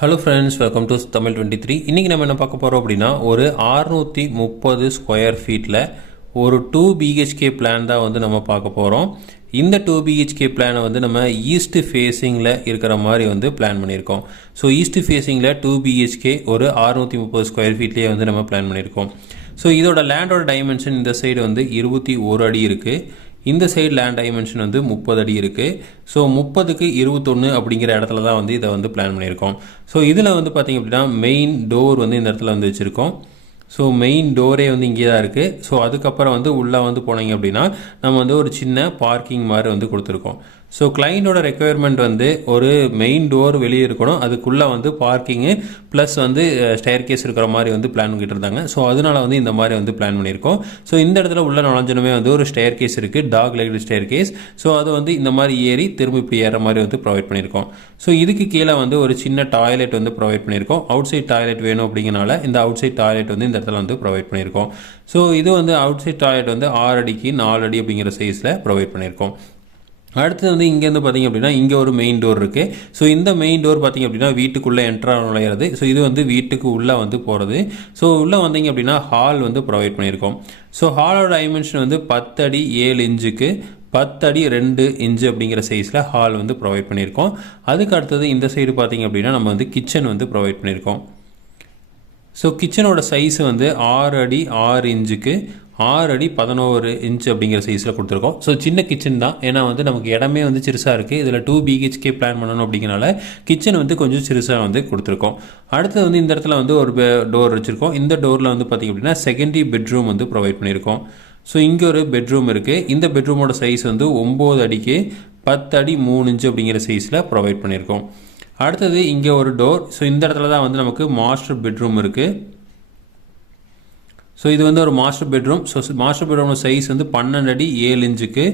Hello friends welcome to Tamil twenty three இன்றைக்கி நம்ம என்ன பார்க்க போகிறோம் அப்படின்னா ஒரு ஆறுநூற்றி முப்பது ஸ்கொயர் ஃபீட்டில் ஒரு டூ பிஹெச்கே பிளான் தான் வந்து நம்ம பார்க்க போகிறோம் இந்த டூ பிஹெச்கே பிளானை வந்து நம்ம ஈஸ்ட் ஃபேஸிங்கில் இருக்கிற மாதிரி வந்து பிளான் பண்ணியிருக்கோம். ஸோ ஈஸ்ட் ஃபேஸிங்கில் டூ பிஹெச்கே ஒரு அறுநூற்றி முப்பது ஸ்கொயர் ஃபீட்லேயே வந்து நம்ம பிளான் பண்ணியிருக்கோம். ஸோ இதோட லேண்டோட டைமென்ஷன் இந்த சைடு வந்து இருபத்தி ஒரு அடி இருக்குது இந்த சைடு லேண்ட் டைமென்ஷன் வந்து முப்பது அடி இருக்குது ஸோ முப்பதுக்கு இருபத்தொன்று அப்படிங்கிற இடத்துல தான் வந்து இதை வந்து பிளான் பண்ணியிருக்கோம். ஸோ இதில் வந்து பார்த்திங்க அப்படின்னா மெயின் டோர் வந்து இந்த இடத்துல வந்து வச்சுருக்கோம். ஸோ மெயின் டோரே வந்து இங்கே தான் இருக்குது ஸோ அதுக்கப்புறம் வந்து உள்ளே வந்து போனீங்க அப்படின்னா நம்ம வந்து ஒரு சின்ன பார்க்கிங் மாதிரி வந்து கொடுத்துருக்கோம். ஸோ கிளைண்டோட ரெக்குயர்மெண்ட் வந்து ஒரு மெயின் டோர் வெளியே இருக்கணும். அதுக்குள்ளே வந்து பார்க்கிங்கு ப்ளஸ் வந்து ஸ்டேர் கேஸ் இருக்கிற மாதிரி வந்து பிளான் பண்ணிட்டு இருந்தாங்க. ஸோ அதனால வந்து இந்த மாதிரி வந்து பிளான் பண்ணியிருக்கோம். ஸோ இந்த இடத்துல உள்ள நுழைஞ்சனுமே வந்து ஒரு ஸ்டேர் கேஸ் இருக்குது talk light staircase so அது வந்து இந்த மாதிரி ஏறி திரும்ப இப்படி ஏற மாதிரி வந்து ப்ரொவைட் பண்ணியிருக்கோம். ஸோ இதுக்கு கீழே வந்து ஒரு சின்ன டாய்லெட் வந்து ப்ரொவைட் பண்ணியிருக்கோம். அவுட் சைட் டாய்லெட் வேணும் அப்படிங்கனால இந்த அவுட் சைட் டாய்லெட் வந்து இந்த இடத்துல வந்து ப்ரொவைட் பண்ணியிருக்கோம். ஸோ இது வந்து அவுட் சைட் டாய்லெட் வந்து ஆறு அடிக்கு நாலு அடி அப்படிங்கிற சைஸில் ப்ரொவைட் பண்ணியிருக்கோம். அடுத்தது வந்து இங்கேருந்து பார்த்திங்க அப்படின்னா இங்கே ஒரு மெயின் டோர் இருக்குது ஸோ இந்த மெயின் டோர் பார்த்திங்க அப்படின்னா வீட்டுக்குள்ளே என்ட்ரா நுழையிறது ஸோ இது வந்து வீட்டுக்கு உள்ளே வந்து போகிறது ஸோ உள்ளே வந்தீங்க அப்படின்னா ஹால் வந்து ப்ரொவைட் பண்ணியிருக்கோம். ஸோ ஹாலோட டைமென்ஷன் வந்து பத்தடி ஏழு இன்ச்சுக்கு பத்து அடி ரெண்டு இன்ச்சு அப்படிங்கிற சைஸில் ஹால் வந்து ப்ரொவைட் பண்ணியிருக்கோம். அதுக்கு அடுத்தது இந்த சைடு பார்த்திங்க அப்படின்னா நம்ம வந்து கிச்சன் வந்து ப்ரொவைட் பண்ணியிருக்கோம். ஸோ கிச்சனோட சைஸ் வந்து ஆறு அடி ஆறு இன்ச்சுக்கு ஆறு அடி பதினோரு இன்ச் அப்படிங்கிற சைஸில் கொடுத்துருக்கோம். ஸோ சின்ன கிச்சன் தான். ஏன்னா வந்து நமக்கு இடமே வந்து சிறுசாக இருக்குது இதில் டூ பிஹெச்கே பிளான் பண்ணணும் அப்படிங்கிறனால கிச்சன் வந்து கொஞ்சம் சிறுசாக வந்து கொடுத்துருக்கோம். அடுத்து வந்து இந்த இடத்துல வந்து ஒரு டோர் வச்சுருக்கோம். இந்த டோரில் வந்து பார்த்திங்க அப்படின்னா செகண்டரி பெட்ரூம் வந்து ப்ரொவைட் பண்ணியிருக்கோம். ஸோ இங்கே ஒரு பெட்ரூம் இருக்குது இந்த பெட்ரூமோட சைஸ் வந்து ஒம்பது அடிக்கு பத்து அடி மூணு இன்ச்சு அப்படிங்கிற சைஸில் ப்ரொவைட் பண்ணியிருக்கோம். அடுத்தது இங்கே ஒரு டோர் ஸோ இந்த இடத்துல தான் வந்து நமக்கு மாஸ்டர் பெட்ரூம் இருக்குது ஸோ இது வந்து ஒரு மாஸ்டர் பெட்ரூம் ஸோ மாஸ்டர் பெட்ரூமோட சைஸ் வந்து பன்னெண்டு அடி ஏழு இன்ச்சுக்கு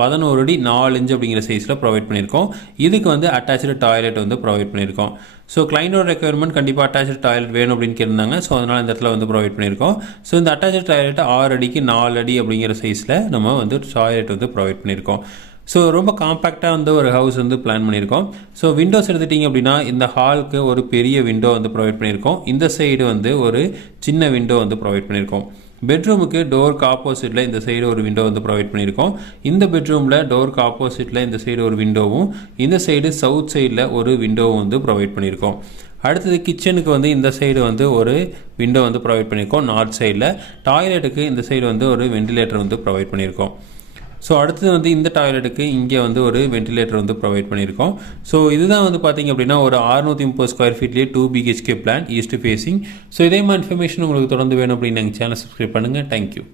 பதினோரு அடி நாலு இன்ச்சு அப்படிங்கிற சைஸில் ப்ரொவைட் பண்ணியிருக்கோம். இதுக்கு வந்து அட்டாச்சு டாய்லெட் வந்து ப்ரொவைட் பண்ணியிருக்கோம். ஸோ கிளைண்டோட ரெக்குயர்மெண்ட் கண்டிப்பாக அட்டாச்சு டாய்லெட் வேணும் அப்படின்னு கேட்டிருந்தாங்க. ஸோ அதனால் இந்த இடத்துல வந்து ப்ரொவைட் பண்ணியிருக்கோம். ஸோ இந்த அட்டாச்சு டாய்லெட் ஆறு அடிக்கு நாலு அடி அப்படிங்கிற சைஸில் நம்ம வந்து டாய்லெட் வந்து ப்ரொவைட் பண்ணியிருக்கோம். ஸோ ரொம்ப காம்பேக்டாக வந்து ஒரு ஹவுஸ் வந்து பிளான் பண்ணியிருக்கோம். ஸோ விண்டோஸ் எடுத்துட்டிங்க அப்படின்னா இந்த ஹாலுக்கு ஒரு பெரிய விண்டோ வந்து ப்ரொவைட் பண்ணியிருக்கோம். இந்த சைடு வந்து ஒரு சின்ன விண்டோ வந்து ப்ரொவைட் பண்ணியிருக்கோம். பெட்ரூமுக்கு டோருக்கு ஆப்போசிட்டில் இந்த சைடு ஒரு விண்டோ வந்து ப்ரொவைட் பண்ணியிருக்கோம். இந்த பெட்ரூமில் டோருக்கு ஆப்போசிட்டில் இந்த சைடு ஒரு விண்டோவும் இந்த சைடு சவுத் சைடில் ஒரு விண்டோவும் வந்து ப்ரொவைட் பண்ணியிருக்கோம். அடுத்தது கிச்சனுக்கு வந்து இந்த சைடு வந்து ஒரு விண்டோ வந்து ப்ரொவைட் பண்ணியிருக்கோம் நார்த் சைடில் டாய்லெட்டுக்கு இந்த சைடு வந்து ஒரு வெண்டிலேட்டர் வந்து ப்ரொவைட் பண்ணியிருக்கோம். ஸோ அடுத்தது வந்து இந்த டாய்லெட்டுக்கு இங்கே வந்து ஒரு வென்டிலேட்டர் வந்து ப்ரொவைட் பண்ணியிருக்கோம். ஸோ இதுதான் வந்து பார்த்திங்க அப்படின்னா ஒரு அறுநூற்றி முப்பது square ஃபீட்லேயே two BHK plan east facing so இதே மாதிரி இன்ஃபர்மேஷன் உங்களுக்கு தொடர்ந்து வேணும் அப்படின்னு எங்கள் சேனல் சப்ஸ்கிரைப் பண்ணுங்கள் தேங்க்யூ